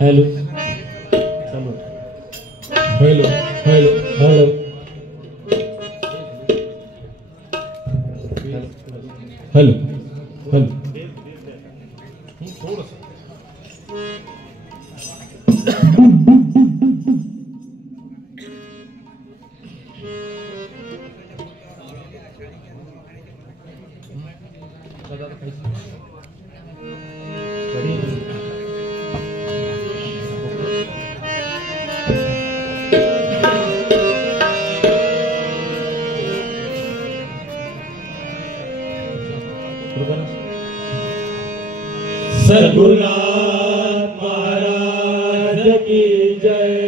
Hello hello hello hello hello hello Sadgurunath Maharaj की जय।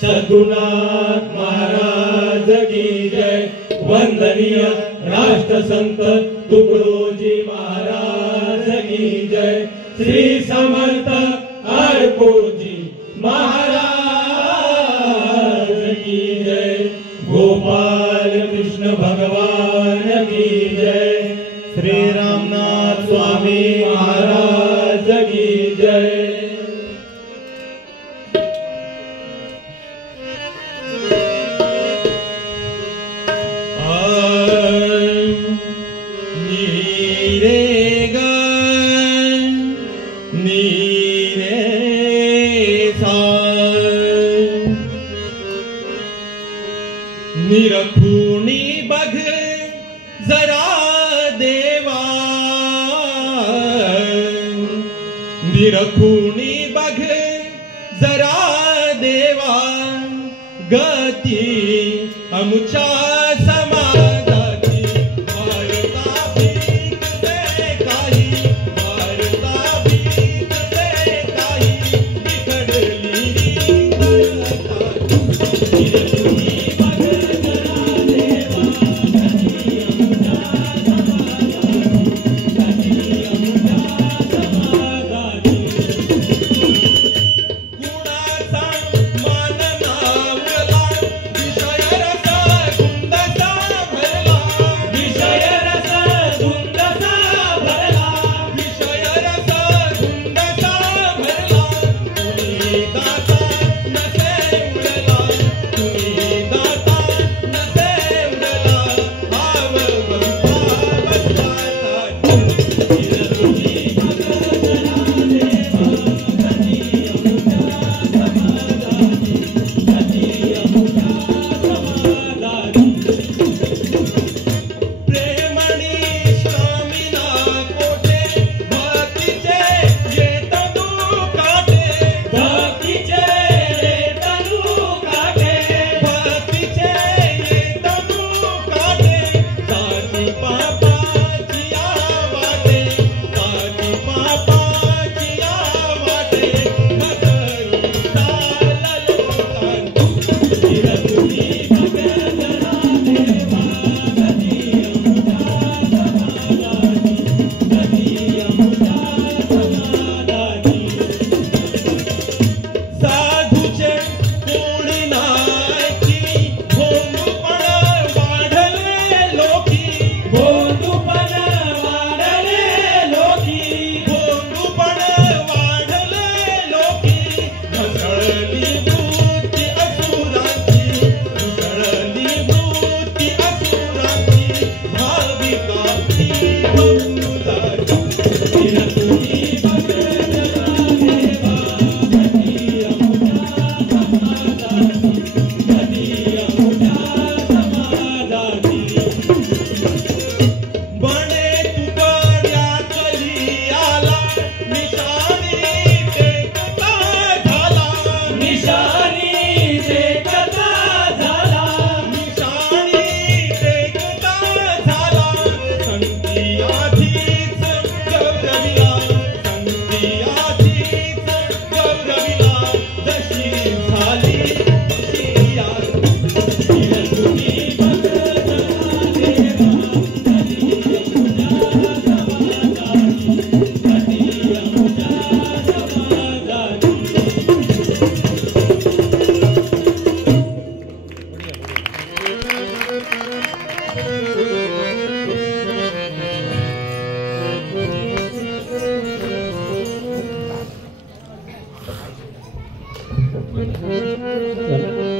सद्गुरुनाथ महाराज की जय। वंदनीय राष्ट्रसंत तुकडोजी महाराज की जय। श्री समर्थ अडकोजी महाराज की जय। गोपाल कृष्ण भगवान की जय। श्री रामनाथ स्वामी महाराज की जय। निरखुनी बघ जरा देवा, निरखुनी बघ जरा देवा, गती आमच्या समाजाची वार्ता भीकते काही, वार्ता भीकते काही, बिघडली निरखुनी विषय रस गुंडसा भरला, विषय रस गुंड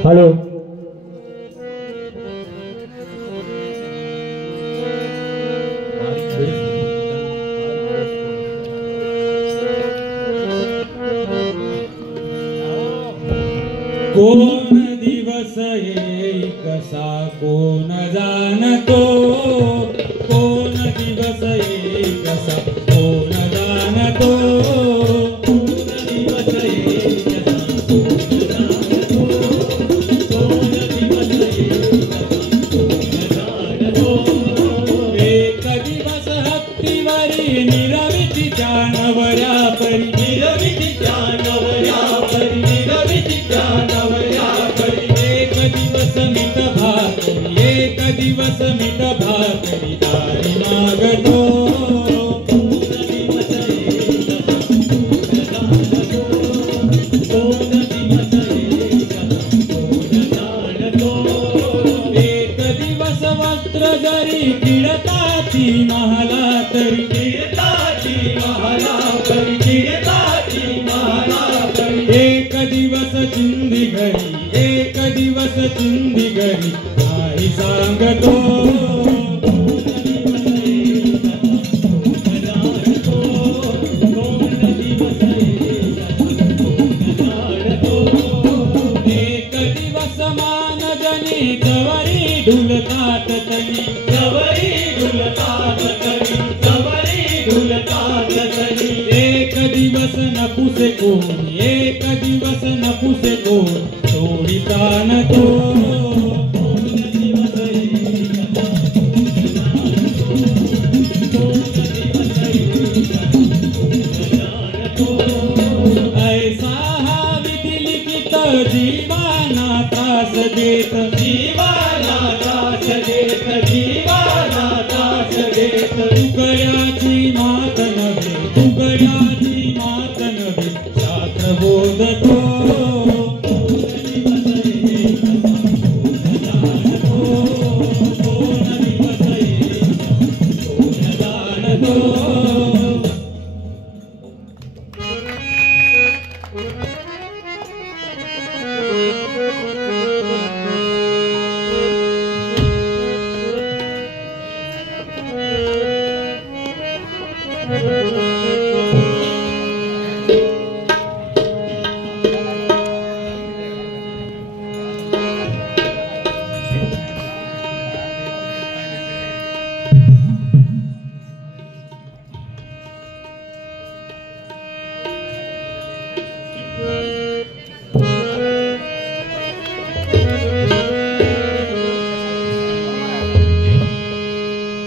हॅलो कोण दिवस येई कसा कोण जाणतो कोण दिवस येई कसा कोण जाणतो कोण दिवस येई कसा कोण जाणतो कोण दिवस येई कसा कोण जाणतो एक दिवस हत्तीवरी निरविती जानवऱ्या परी निरविती जानवऱ्या परी निरविती जानवऱ्या परी एक दिवस मीठ भाकरी दारी मागतो कोण दिवस येई कसा कोण जाणतो एक दिवस वस्त्र जरी किडताची महाला तरी किडताची महाला तरी किडताची महाला तरी एक दिवस चिंदी घरी एक दिवस चिंदी घरी नाही सांगतो ढुलतात तनी जवरी ढुलतात तनी जवरी ढुलतात तनी एक दिवस नपुसे कोण एक दिवस नपुसे कोण सोडिता न तो कोण दिवस येई कसा कोण दिवस येई कसा ऐसा हा विधी लिखित जीवाना त्रास देत जीवाना त्रास देत जीवाना त्रास देत तुकड्याची मात नव्हे तुकड्याची मात नव्हे शास्त्र बोधतो कोण दिवस येई कसा कोण दिवस येई कोण जाणतो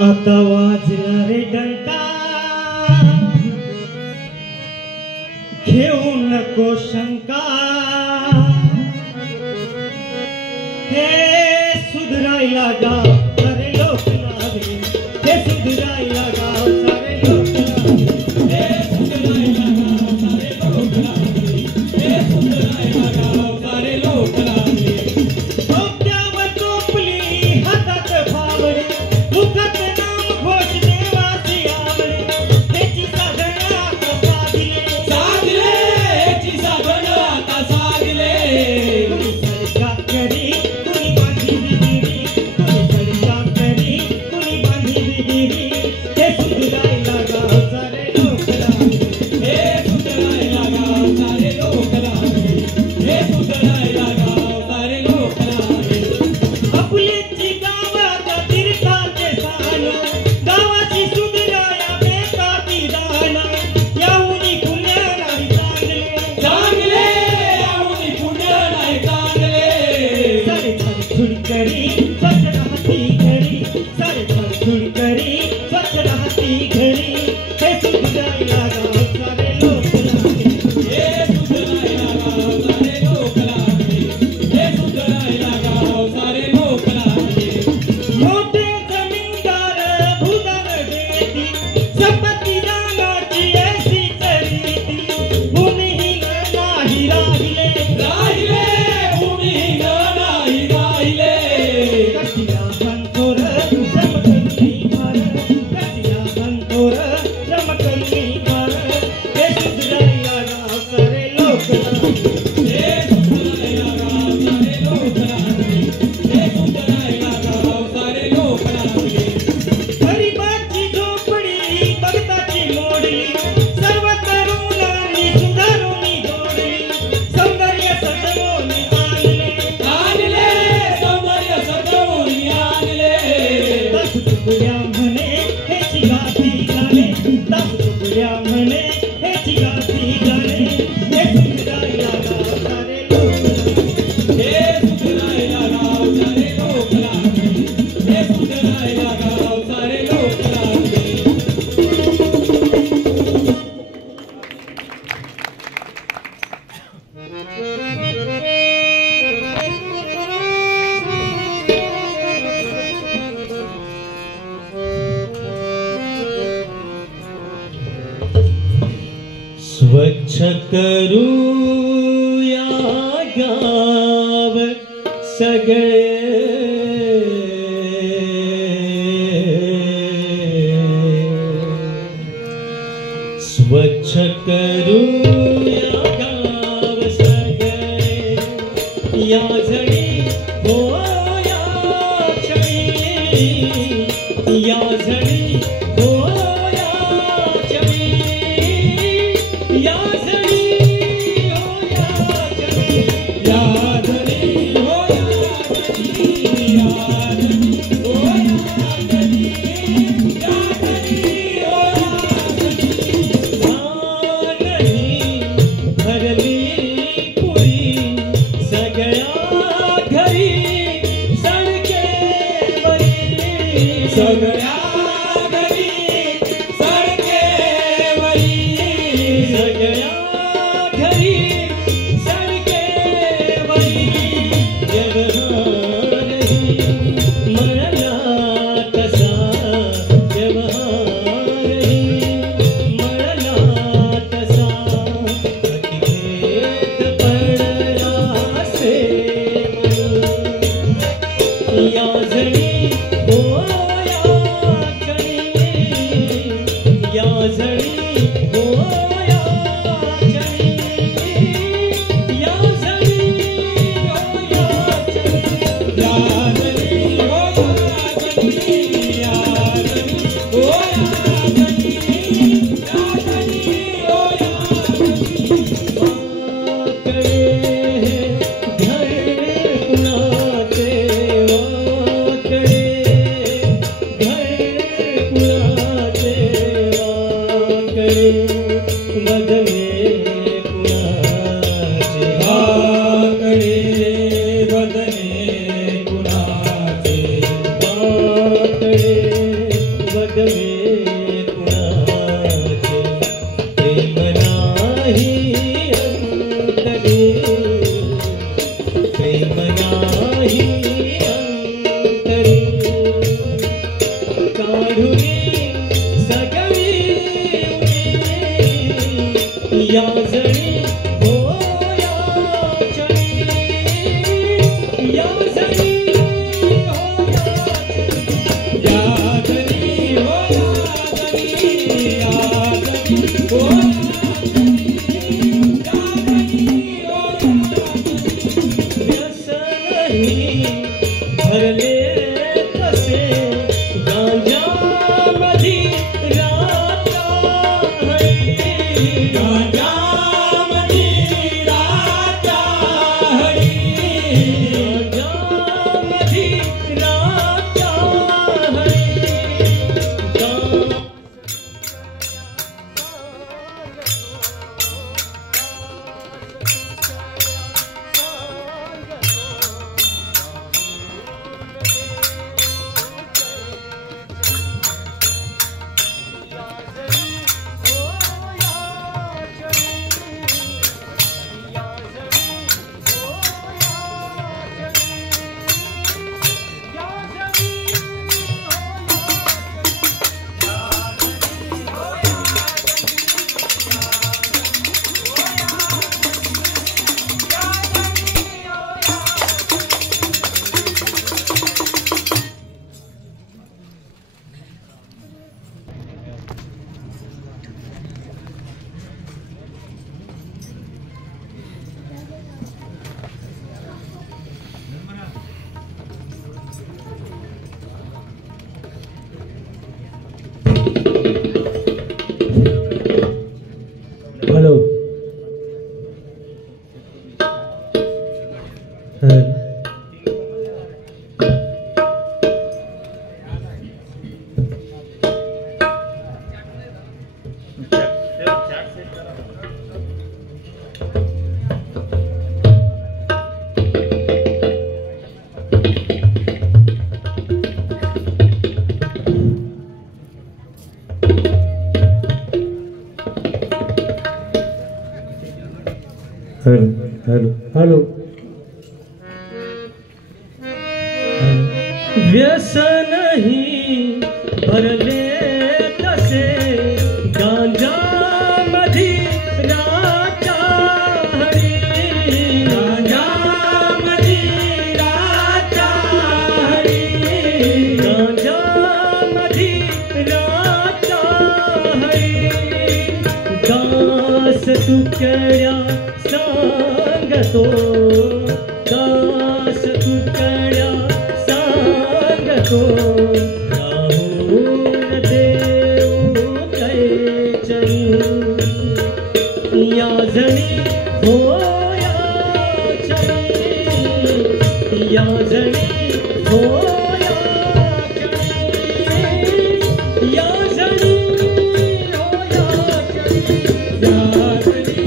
आता वाजला रे डंका घेऊ नको शंका हे सुधरायला गाव सारे लोक लागले हे सुधरायला गाव सारे लोक लागले हे सुधरायला गाव सारे लोक लागले हे सुधरायला गाव सारे लोक लागले डोक्यावर टोपली हातात फावडे मुखात नाम घोष देवाची आवडे त्याची साधना आता साधले साधले याची साधना आता साधले कुणी सडका करी कुणी बांधी विहिरी कुणी सडका करी कुणी बांधी विहिरी हे सुधरायला गाव सारे लोक लागले हे सुधरायला गाव सारे लोक लागले हे सुधरायला गाव सारे लोक लागले आपलीची गावात तीर्थाचे स्थान गावाची सुधराया बेकाती दान याहुनी पुण्य नाही चांगले चांगले याहुनी पुण्य नाही चांगले सारे थरथुर करी स्वच्छ राहती घरी सारे थरथुर करी स्वच्छ राहती घरी हे सुधरायला गाव सारे लोक लागले हे सुधरायला गाव सारे लोक लागले हे सुधरायला गाव सारे लोक लागले मोठे जमीनदार भूदान देती संपत्ती दानाची ऐशी रीती भूमिहीन नाही राहिले राहिले भूमिहीन नाही राहिले कशिया बनतोर समजून फार कशिया बनतोर दास तुकड्या म्हणे हे चिगाती गाणे हे सुंदराईला गाव सारे लोक हे सुंदराईला गाव सारे लोक लागले हे सुंदराईला गाव सारे लोक लागले स्वच्छ करू या गाव सगळे स्वच्छ करू या गाव सगळे या झडी हो या छडी या झडी हो या छडी या झडी हो या छडी या धनी हो या धनी या धनी हो या धनी या धनी हो या नाही भरली पुरी सगळ्या घरी सडकेवरी सगळ्या घरी सडकेवरी सगळ्या घरी सडकेवरी व्यवहारही मळला तसा व्यवहारही मळला तसा अतिभेद पडला असे म्हणून या जणी हो या जणी या जणी हो या जणी या जणी हो या जणी या धनी हो या धनी या धनी हो या धनी या धनी हो या वाकडे घर कुणाचे वाकडे घर कुणाचे वाकडे बदले कुणाचे वाकडे बदने कुणाचे वाकडे बदले कुणाचे प्रेम नाही अंतरी प्रेम नाही अंतरी काढुनी सगळी उडी या जणी हो या जणी या जणी हो या जणी या धनी हो या धनी या धनी हो या धनी हो व्यसनही भरले तसे गांजामधी राहता हरी गांजामधी राहता हरी गांजामधी राहता हरी हेलो हेलो व्यसन ही भरले तसे गांजा मदिरा चाहरी गांजा मदिरा चाहरी गांजा मदिरा चाहरी दास तू कया सांगतो दास तू कया सांगतो राहुल देव कैचनी या जणी होया चणी या जणी होया चणी या जणी होया चणी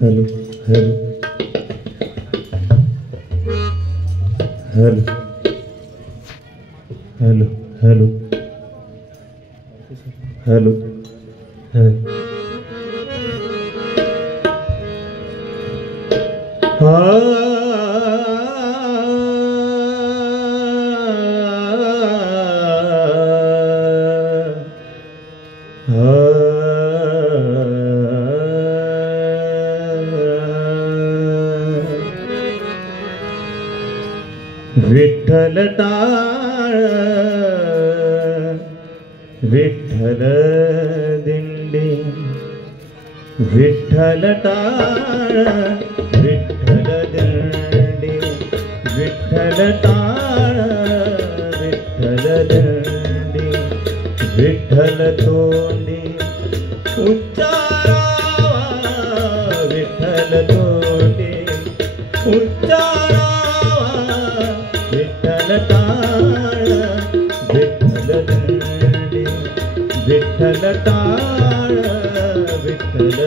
hello hello hello hello hello hello Vitthal टाळ विठ्ठल दिंडी विठ्ठल टाळ विठ्ठल दिंडी विठ्ठल टाळ विठ्ठल दिंडी विठ्ठल तोंडी उच्चारावा विठ्ठल तोंडी उच्चारावा विठ्ठल टाळ विठ्ठल दिंडी विठ्ठल टाळ विठ्ठल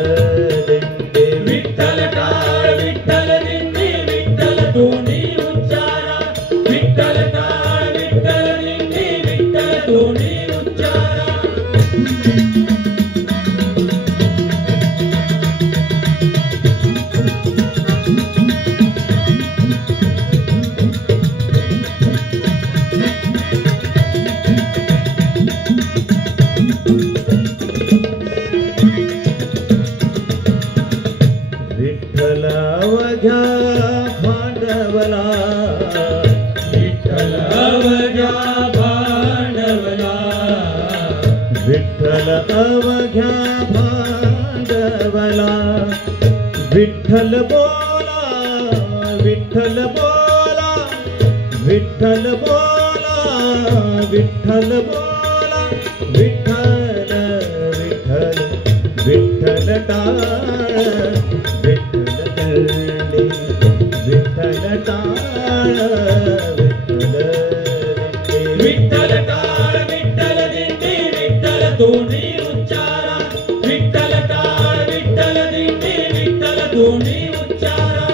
दिंडी विठ्ठल टाळ विठ्ठल दिंडी विठ्ठल तोंडी उच्चारा विठ्ठल टाळ विठ्ठल दिंडी विठ्ठल तोंडी उच्चारा विठ्ठल अवघ्या भांडवला विठ्ठल अवघ्या भांडवला विठ्ठल अवघ्या भांडवला विठ्ठल बोला विठ्ठल बोला विठ्ठल बोला विठ्ठल बोला विठ्ठल विठ्ठल विठ्ठल टाळ विठ्ठल दिंडी विठ्ठल टाळ विठ्ठल दिंडी विठ्ठल टाळ विठ्ठल दिंडी विठ्ठल तोंडी उच्चारा विठ्ठल टाळ विठ्ठल दिंडी विठ्ठल तोंडी उच्चारा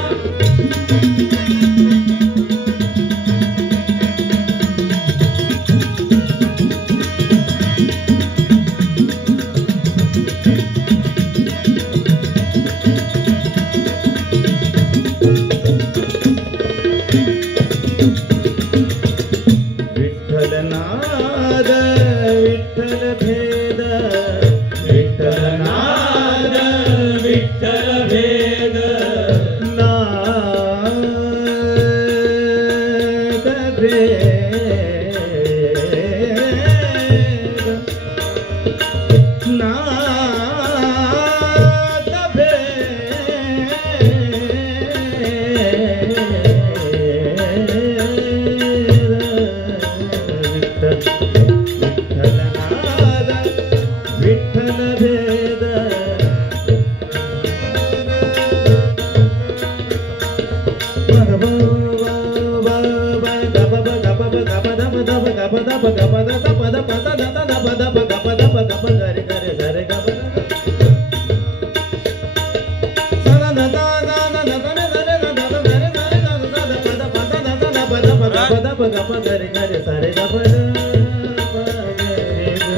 पदा पगा पगरे गरे सारे गा पदा पगरे ग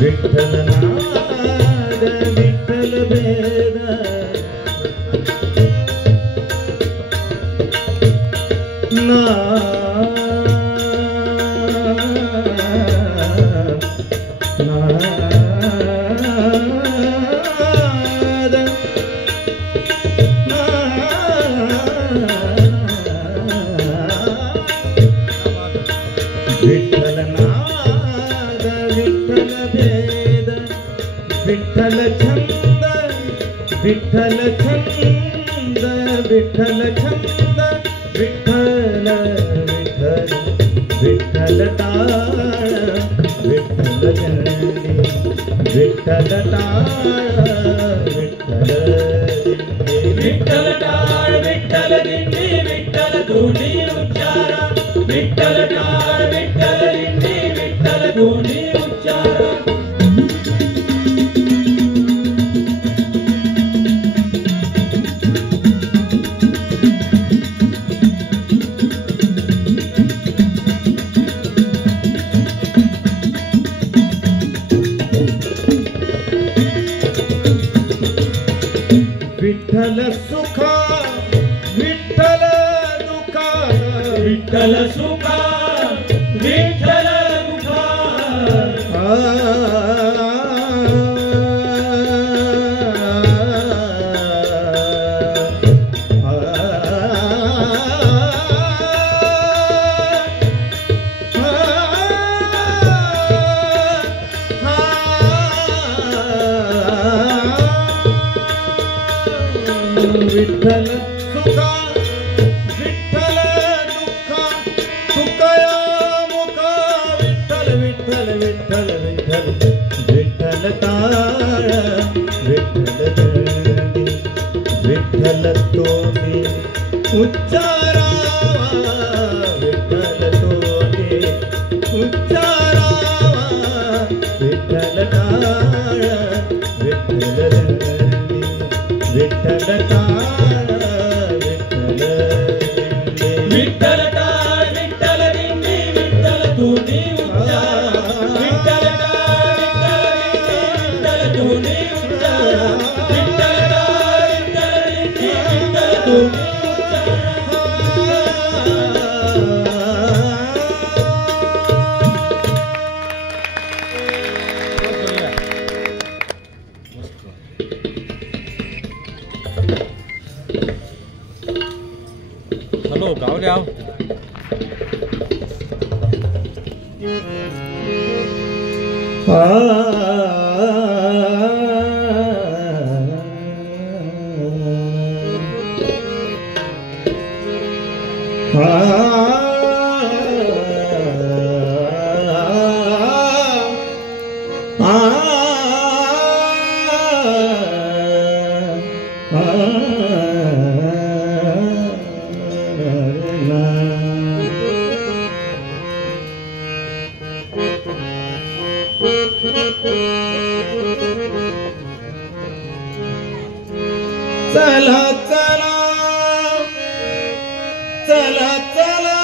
विठ्ठल नाद विठ्ठल भेद विठ्ठल नाद विठ्ठल भेद विठ्ठल छंद विठ्ठल छंद विठ्ठल छंद विठ्ठल विठ्ठल विठ्ठल टाळ विठ्ठल दिंडी विठ्ठल टाळ विठ्ठल दिंडी विठ्ठल टाळ विठ्ठल दिंडी विठ्ठल धुनी उच्चारा विठ्ठल टाळ विठ्ठल दिंडी विठ्ठल धुनी उच्चारा विठ्ठल सुखा विठ्ठल दुखा विठ्ठल सुखा विठ्ठल दुखा विठ्ठल सुखा विठ्ठल दुःखा सुखया मुखा विठ्ठल विठ्ठल विठ्ठल विठ्ठल विठ्ठल टाळ विठ्ठल दंडी विठ्ठल तोंडी उच्चारावा विठ्ठल तोंडी उच्चारावा विठ्ठल टाळ विठ्ठल दंडी विठ्ठल टाळ विठ्ठल दिंडी विठ्ठल टाळ विठ्ठल दिंडी विठ्ठल धुनी उच्चारा विठ्ठल टाळ विठ्ठल दिंडी विठ्ठल धुनी उच्चारा विठ्ठल टाळ विठ्ठल दिंडी विठ्ठल धुनी हॅलो गावल्या चला चला चला चला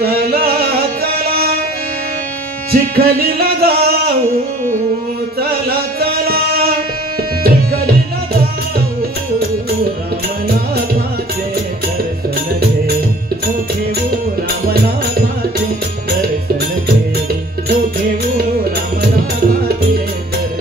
चला चला चिखलीला जाऊ चला चला चिखलीला जाऊ रामनाथाचे दर्शन घेऊ रामनाथाचे दर्शन घेऊ रामनाथाचे दर्शन घेऊ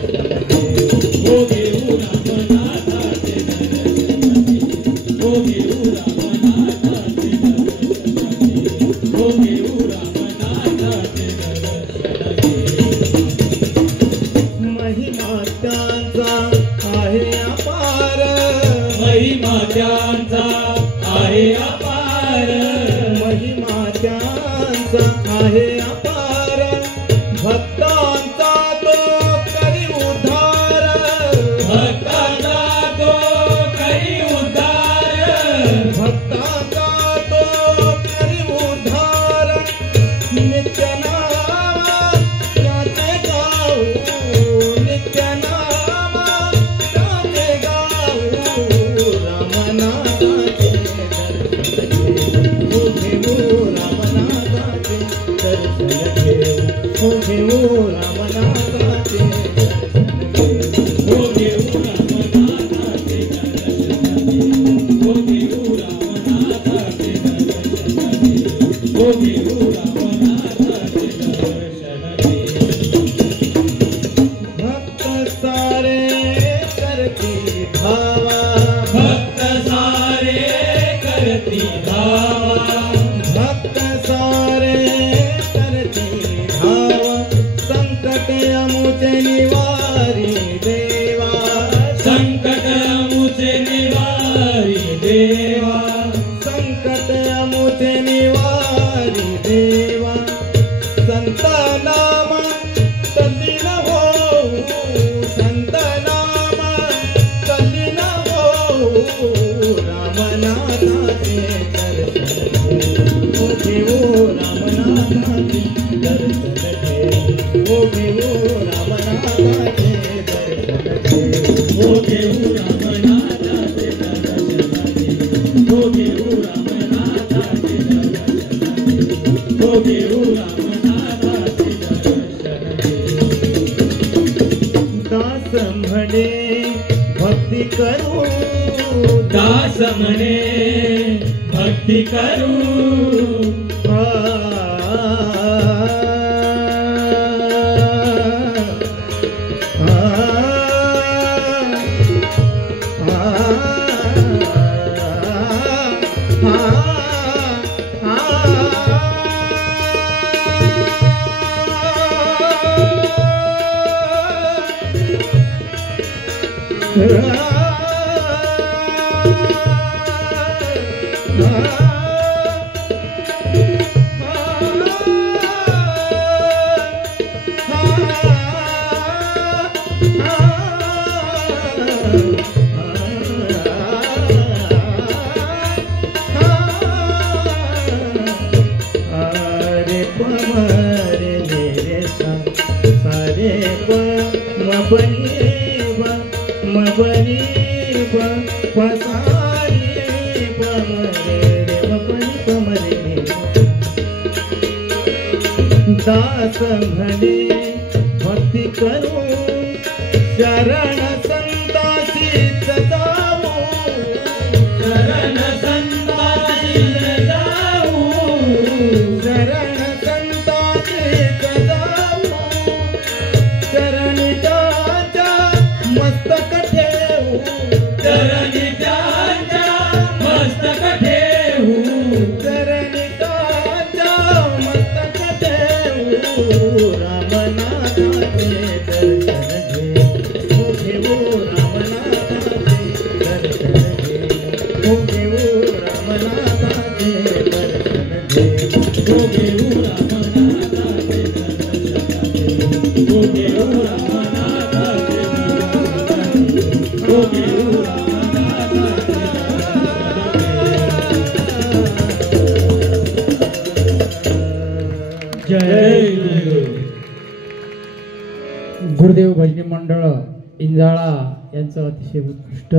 संत नाम कलीन हो रामनाथाचे दर्शन घेऊ रामनाथाचे दर्शन घेऊ रामनाथाचे दर्शन घेऊ रामनाथाचे दर्शन घेऊ रामनाथाचे दर्शन घेऊ रामनाथाचे दर्शन दास म्हणे भक्ती करू दास म्हणे भक्ती करू दास म्हणे भक्ती करू शरण संताची जाऊ शरण संताची जाऊ शरण संताची जाऊ चरणी त्याच्या मस्तक ठेवू चरणी त्याच्या मस्तक ठेवू चरणी त्याच्या मस्तक ठेवू रामनाथाचे दर्शन घेऊ रामनाथाचे दर्शन घेऊ रामनाथाचे दर्शन घेऊ रामनाथाचे दर्शन घेऊ रामनाथाचे दर्शन घेऊ जय गुरुदेव भजनी मंडळ इंजाळा यांचं अतिशय उत्कृष्ट